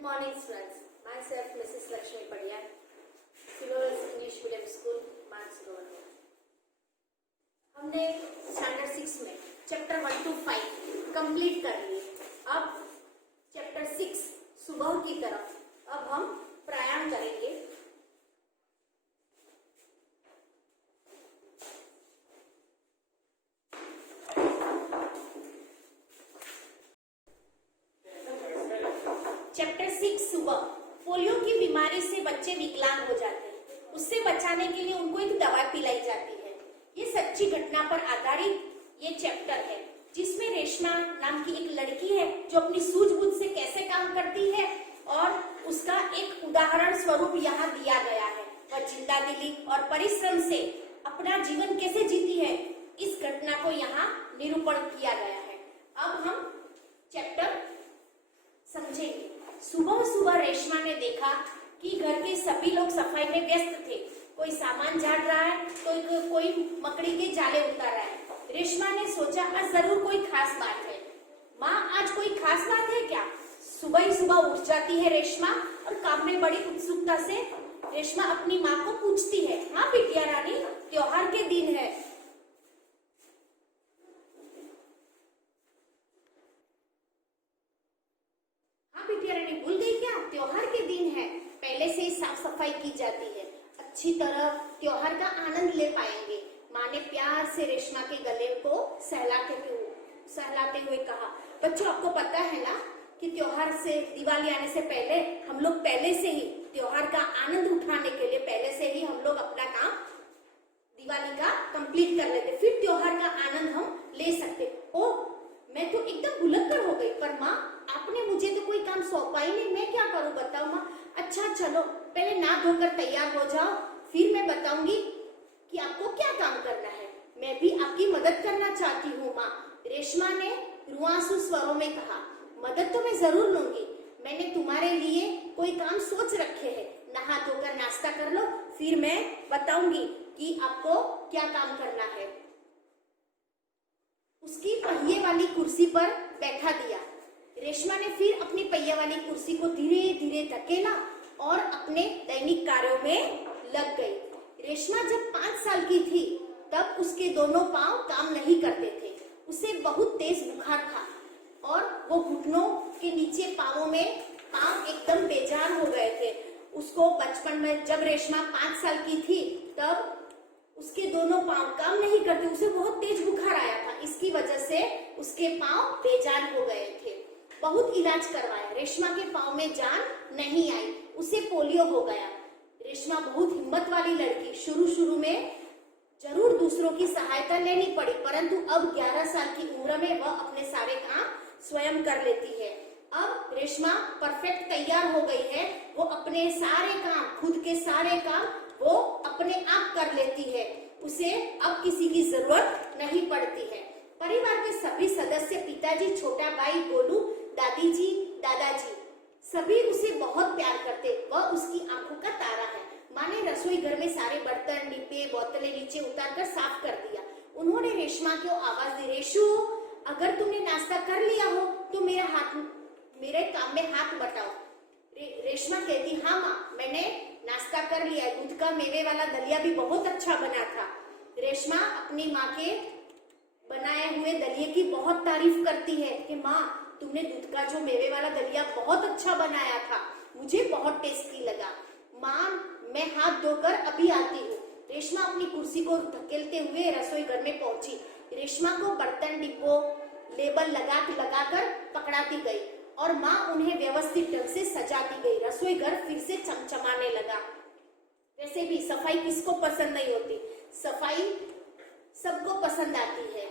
Good morning, friends. Myself, Mrs. Lakshmi Padiyar, Philologist English Medium School, Mansgaon. हमने standard 6 में chapter 1 to 5 complete कर लिए। अब chapter 6 सुबह की तरफ अब हम प्रयाण करेंगे। चैप्टर 6 सुबह। पोलियो की बीमारी से बच्चे विकलांग हो जाते हैं, उससे बचाने के लिए उनको एक दवा पिलाई जाती है। ये सच्ची घटना पर आधारित ये चैप्टर है, जिसमें रेशमा नाम की एक लड़की है जो अपनी सूझबूझ से कैसे काम करती है और उसका एक उदाहरण स्वरूप यहाँ दिया गया है। वह जिंदादिली और परिश्रम से अपना जीवन कैसे जीती है, इस घटना को यहाँ निरूपण किया गया है। अब हम चैप्टर समझेंगे। सुबह सुबह रेशमा ने देखा कि घर के सभी लोग सफाई में व्यस्त थे। कोई सामान झाड़ रहा है, कोई मकड़ी के जाले उतार रहा है। रेशमा ने सोचा आज जरूर कोई खास बात है। माँ, आज कोई खास बात है क्या? सुबह ही सुबह उठ जाती है रेशमा और काम में बड़ी उत्सुकता से रेशमा अपनी माँ को पूछती है, हाँ बिटिया रानी, त्योहार के दिन है। भूल गई क्या? त्योहार के दिन है, पहले से ही साफ सफाई की जाती है, अच्छी तरह त्योहार का आनंद ले पाएंगे। माँ ने प्यार से रेशमा के गले को सहलाते हुए कहा, बच्चों आपको पता है ना कि त्योहार से दिवाली आने से पहले हम लोग पहले से ही त्योहार का आनंद उठाने के लिए पहले से ही हम लोग अपना काम दिवाली का कंप्लीट कर लेते, फिर त्योहार का आनंद हम ले सकते। ओ, मैं तो एकदम भुलक्कड़ हो गई, पर माँ आपने मुझे तो कोई काम सौंपा ही नहीं, मैं क्या करूँ बताओ माँ। अच्छा चलो पहले नहा धोकर तैयार हो जाओ, फिर मैं बताऊंगी कि आपको क्या काम करना है। मैं भी आपकी मदद करना चाहती हूँ माँ, रेशमा ने रुआंसू स्वरों में कहा। मदद तो मैं जरूर लूंगी, मैंने तुम्हारे लिए कोई काम सोच रखे हैं। नहा धोकर नाश्ता कर लो, फिर मैं बताऊंगी कि आपको क्या काम करना है। उसकी पहिए वाली कुर्सी पर बैठा दिया। रेशमा ने फिर अपनी पहिया वाली कुर्सी को धीरे धीरे धकेला और अपने दैनिक कार्यों में लग गई। रेशमा जब 5 साल की थी तब उसके दोनों पांव काम नहीं करते थे। उसे बहुत तेज बुखार था और वो घुटनों के नीचे पांवों में पांव एकदम बेजान हो गए थे। उसको बचपन में जब रेशमा 5 साल की थी तब उसके दोनों पांव काम नहीं करते, उसे बहुत तेज बुखार आया था। इसकी वजह से उसके पांव बेजान हो गए थे। बहुत इलाज करवाया, रेशमा के पांव में जान नहीं आई, उसे पोलियो हो गया। रेशमा बहुत हिम्मत वाली लड़की, शुरू में जरूर दूसरों की सहायता लेनी पड़ी, परंतु अब 11 साल की उम्र में वह अपने सारे काम स्वयं कर लेती है। अब रेशमा परफेक्ट तैयार हो गई है, वो अपने सारे काम, खुद के सारे काम वो अपने आप कर लेती है। उसे अब किसी की जरूरत नहीं पड़ती है। परिवार के सभी सदस्य, पिताजी, छोटा भाई गोलू, दादी जी, दादाजी, सभी उसे बहुत प्यार करते। वह उसकी आंखों का तारा है। माँ ने रसोई घर में सारे बर्तन, डिब्बे, बोतलें नीचे उतारकर साफ कर दिया। उन्होंने रेशमा को आवाज दी, रेशु, अगर तुमने नाश्ता कर लिया हो तो मेरे काम में हाथ बटाओ। रेशमा कहती, हाँ माँ, मैंने नाश्ता कर लिया है। दूध का मेवे वाला दलिया भी बहुत अच्छा बना था। रेशमा अपनी माँ के बनाए हुए दलिये की बहुत तारीफ करती है कि माँ, तुमने दूध का जो मेवे वाला दलिया बहुत अच्छा बनाया था, मुझे बहुत टेस्टी लगा। माँ, मैं हाथ धोकर अभी आती हूँ। रेशमा अपनी कुर्सी को धकेलते हुए रसोई घर में पहुंची। रेशमा को बर्तन, डिब्बों लेबल लगाकर पकड़ाती गई और माँ उन्हें व्यवस्थित ढंग से सजाती गई। रसोई घर फिर से चमचमाने लगा। वैसे भी सफाई किसको पसंद नहीं होती, सफाई सबको पसंद आती है।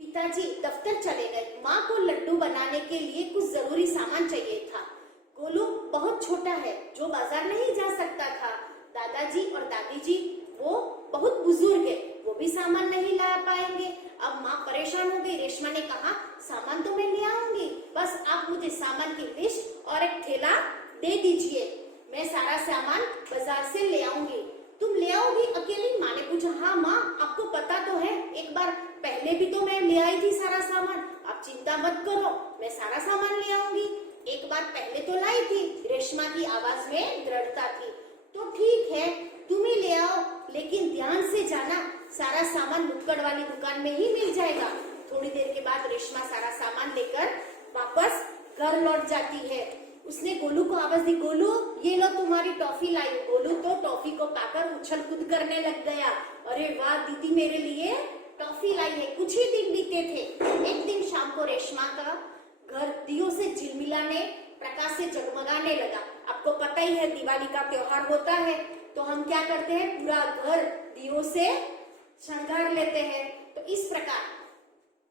पिताजी दफ्तर चले गए। माँ को लड्डू बनाने के लिए कुछ जरूरी सामान चाहिए था। गोलू बहुत छोटा है, जो बाजार नहीं जा सकता था। दादाजी और दादी जी वो बहुत बुजुर्ग है, वो भी सामान नहीं ला पाएंगे। अब माँ परेशान हो गई। रेशमा ने कहा, सामान तो मैं ले आऊंगी, बस आप मुझे सामान की लिस्ट और एक थैला दे दीजिए, मैं सारा सामान बाजार से ले आऊंगी। तुम ले आओगी अकेली? माँ ने पूछा। हाँ माँ, आपको पता तो है, एक बार पहले भी तो मैं ले आई थी सारा सामान, आप चिंता मत करो, मैं सारा सामान ले आऊंगी। एक बार पहले तो लाई थी, रेशमा की आवाज में दृढ़ता थी। तो ठीक है, तुम ही ले आओ, लेकिन ध्यान से जाना, सारा सामान नुक्कड़ वाली दुकान में ही मिल जाएगा। थोड़ी देर के बाद रेशमा सारा सामान लेकर वापस घर लौट जाती है। उसने गोलू को आवाज दी, गोलू ये लो तुम्हारी टॉफी लाई। गोलू तो टॉफी को पाकर उछल कूद करने लग गया। अरे वाह दीदी, मेरे लिए टॉफी लाई है। कुछ ही दिन बीते थे। एक दिन शाम को रेशमा का घर दियों से झिलमिलाने, प्रकाश से जगमगाने लगा। आपको पता ही है दिवाली का त्योहार होता है तो हम क्या करते हैं, पूरा घर दियों से श्रृंगार लेते हैं। तो इस प्रकार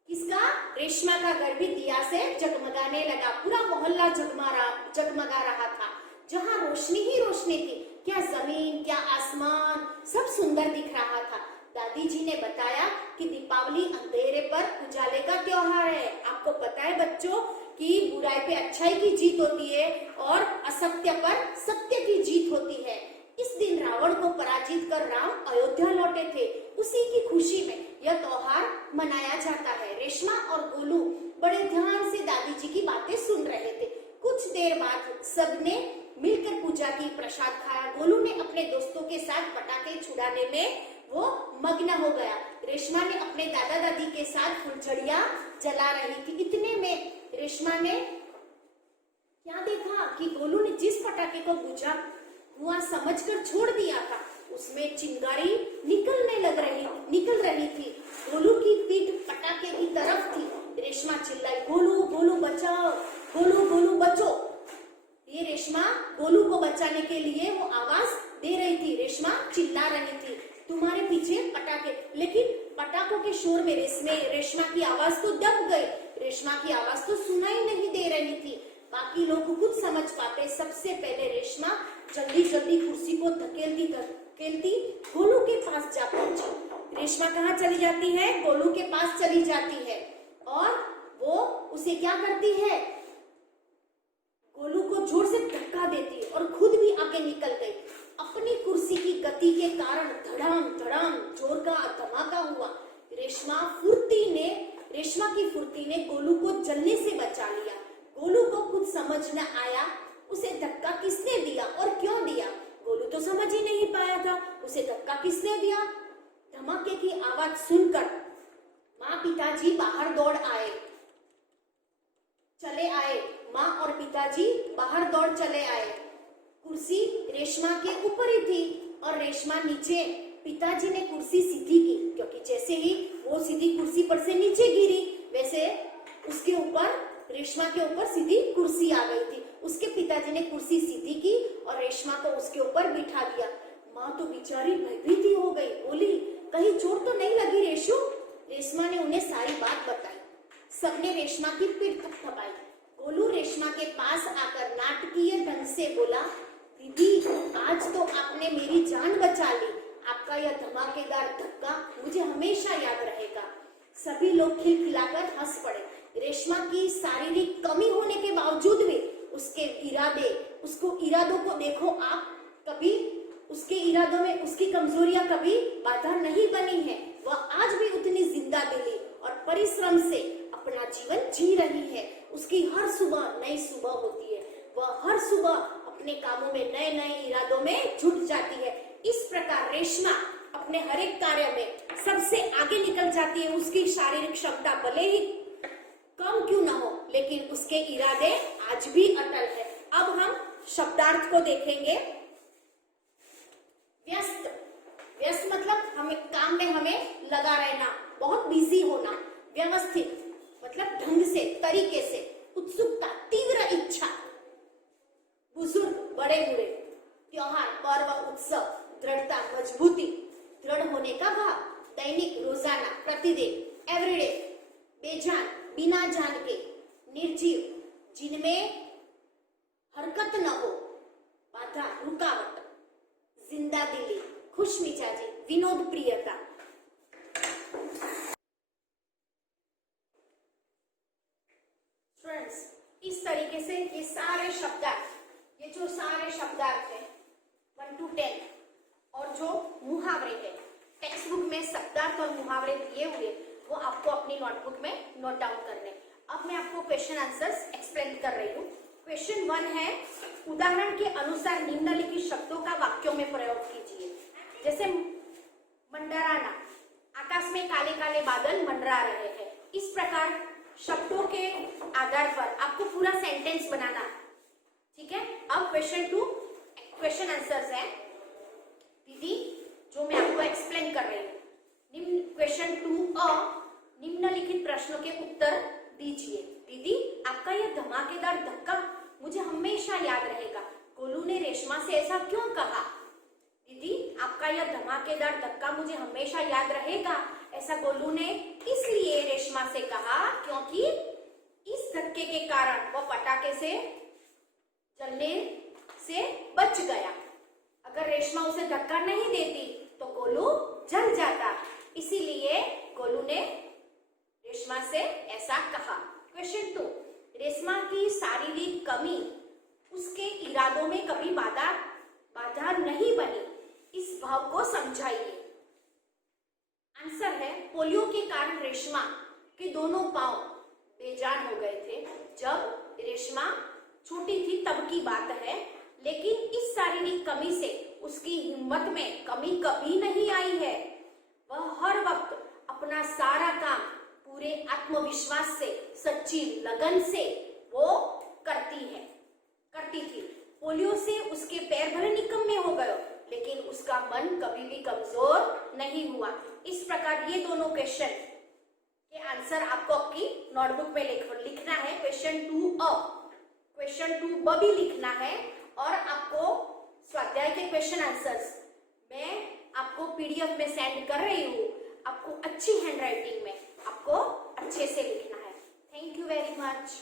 किसका, रेशमा का घर भी दिया से जगमगाने लगा। पूरा मोहल्ला जगमगा रहा था। जहाँ रोशनी ही रोशनी थी, क्या जमीन क्या आसमान, सब सुंदर दिख रहा था। दादी जी ने बताया कि दीपावली अंधेरे पर उजाले का त्योहार है। आपको पता है बच्चों कि बुराई पे अच्छाई की जीत होती है और असत्य पर सत्य की जीत होती है। इस दिन रावण को पराजित कर राम अयोध्या लौटे थे। उसी की खुशी में यह त्योहार मनाया जाता है। रेशमा और गोलू बड़े ध्यान से दादी जी की बातें सुन रहे थे। कुछ देर बाद सबने मिलकर पूजा की, प्रसाद खाया। गोलू ने अपने दोस्तों के साथ पटाखे छुड़ाने में वो मग्न हो गया। रेशमा ने अपने दादा दादी के साथ फुलझड़ियां जला रही थी। इतने में रेशमा ने क्या देखा कि गोलू ने जिस पटाखे को बुझा हुआ समझकर छोड़ दिया था, उसमें चिंगारी निकल रही थी। गोलू की पीठ पटाखे की तरफ थी। रेशमा चिल्लाई, गोलू गोलू बचाओ, गोलू गोलू बचो। ये रेशमा गोलू को बचाने के लिए वो आवाज दे रही थी। रेशमा चिल्ला रही थी, तुम्हारे पीछे पटाखे। लेकिन पटाखों के शोर में रेशमा की आवाज तो दब गई। रेशमा की आवाज तो सुनाई नहीं दे रही थी। बाकी लोग कुछ समझ पाते। सबसे पहले रेशमा जल्दी जल्दी कुर्सी को धकेलती गोलू के पास जा पहुंची। रेशमा कहाँ चली जाती है, गोलू के पास चली जाती है और वो उसे क्या करती है, गोलू को जोर से धक्का देती है और खुद भी आगे निकल गई। अपनी कुर्सी की गति के कारण धड़ाम धड़ाम जोर का धमाका हुआ। रेशमा की फुर्ती ने गोलू को जलने से बचा लिया। गोलू को कुछ समझ न आया, उसे धक्का किसने दिया और क्यों दिया। गोलू तो समझ ही नहीं पाया था उसे धक्का किसने दिया। धमाके की आवाज सुनकर माँ पिताजी बाहर चले आए। माँ और पिताजी बाहर दौड़ चले आए। कुर्सी रेशमा के ऊपर ही थी और रेशमा नीचे। पिताजी ने कुर्सी सीधी की, क्योंकि जैसे ही वो सीधी कुर्सी पर से नीचे गिरी वैसे उसके ऊपर, रेशमा के ऊपर सीधी कुर्सी आ गई थी। उसके पिताजी ने कुर्सी सीधी की और रेशमा को उसके ऊपर बिठा दिया। माँ तो बेचारी भयभीत हो गई, बोली कहीं चोट तो नहीं लगी रेशु। रेशमा ने उन्हें सारी बात बताई। सबने रेशमा की पीठ थपथपाई। गोलू रेशमा के पास आकर नाटकीय ढंग से बोला, दीदी आज तो आपने मेरी जान बचा ली। आपका यह धमाकेदार धक्का मुझे हमेशा याद रहेगा। सभी लोग खिलखिलाकर हंस पड़े। रेशमा की शारीरिक कमी होने के बावजूद भी उसके इरादों को देखो आप, कभी उसके इरादों में उसकी कमजोरियां कभी बाधा नहीं बनी है। वह आज भी उतनी जिंदा दिली और परिश्रम से अपना जीवन जी रही है। उसकी हर सुबह नई सुबह होती है। वह हर सुबह अपने कामों में नए नए इरादों में जुट जाती है। इस प्रकार रेशमा अपने हर एक कार्य में सबसे आगे निकल जाती है। उसकी शारीरिक क्षमता भले ही कम क्यों ना हो, लेकिन उसके इरादे आज भी अटल है। अब हम शब्दार्थ को देखेंगे। व्यस्त मतलब हमें काम में हमें लगा रहना, बहुत बिजी होना। व्यवस्थित मतलब ढंग से, तरीके से। उत्सुकता, तीव्र इच्छा। बुजुर्ग, बड़े बूढ़े। त्योहार, पर्व, उत्सव। दृढ़ता, मजबूती, दृढ़ होने का भाव। दैनिक, रोजाना, प्रतिदिन, एवरीडे। बेजान, बिना जान के। निर्जीव, जिनमें हरकत न हो, बाधा, रुकावट। जिंदा दिली, खुश मिजाजी, विनोद प्रियता। स्टूडेंट्स, इस तरीके से ये सारे शब्दार्थ, ये जो सारे शब्दार्थ हैं 1 to 10 और जो मुहावरे हैं, टेक्स्ट बुक में शब्दार्थ और मुहावरे दिए हुए, वो आपको अपनी नोटबुक में नोट डाउन करने। अब मैं आपको क्वेश्चन आंसर्स एक्सप्लेन कर रही हूँ। क्वेश्चन 1 है, उदाहरण के अनुसार निम्नलिखित शब्दों का वाक्यों में प्रयोग कीजिए। जैसे मंडराना, आकाश में काले काले बादल मंडरा रहे हैं। इस प्रकार शब्दों के आधार पर आपको पूरा सेंटेंस बनाना है, ठीक है। अब क्वेश्चन 2 क्वेश्चन आंसर्स है दीदी, जो मैं आपको एक्सप्लेन कर रही हूँ। क्वेश्चन 2 निम्नलिखित प्रश्नों के उत्तर दीजिए। दीदी, आपका यह धमाकेदार धक्का मुझे हमेशा याद रहेगा। गोलू ने रेशमा से ऐसा क्यों कहा? दीदी, आपका यह धमाकेदार धक्का मुझे हमेशा याद रहेगा, ऐसा गोलू ने इसलिए रेशमा से कहा क्योंकि इस धक्के के कारण वह पटाखे से जलने से बच गया। अगर रेशमा उसे धक्का नहीं देती तो गोलू जल जाता, इसीलिए गोलू ने रेशमा से ऐसा कहा। क्वेश्चन 2, रेशमा की शारीरिक कमी उसके इरादों में कभी बाधा नहीं बनी, इस भाव को समझाइए। आंसर है, पोलियो के कारण रेशमा के दोनों पांव बेजान हो गए थे। जब रेशमा छोटी थी तब की बात है, लेकिन इस शारीरिक कमी से उसकी हिम्मत में कमी कभी नहीं आई है। वह हर वक्त अपना सारा काम पूरे आत्मविश्वास से, सच्ची लगन से वो करती थी। पोलियो से उसके पैर भले निकम्मे हो गए, लेकिन उसका मन कभी भी कमजोर नहीं हुआ। इस प्रकार ये दोनों क्वेश्चन के आंसर आपको आपकी नोटबुक में लिखना है। क्वेश्चन 2 ब भी लिखना है, और आपको स्वाध्याय के क्वेश्चन आंसर्स मैं आपको पीडीएफ में सेंड कर रही हूँ। आपको अच्छी हैंडराइटिंग में आपको अच्छे से लिखना है। Thank you very much.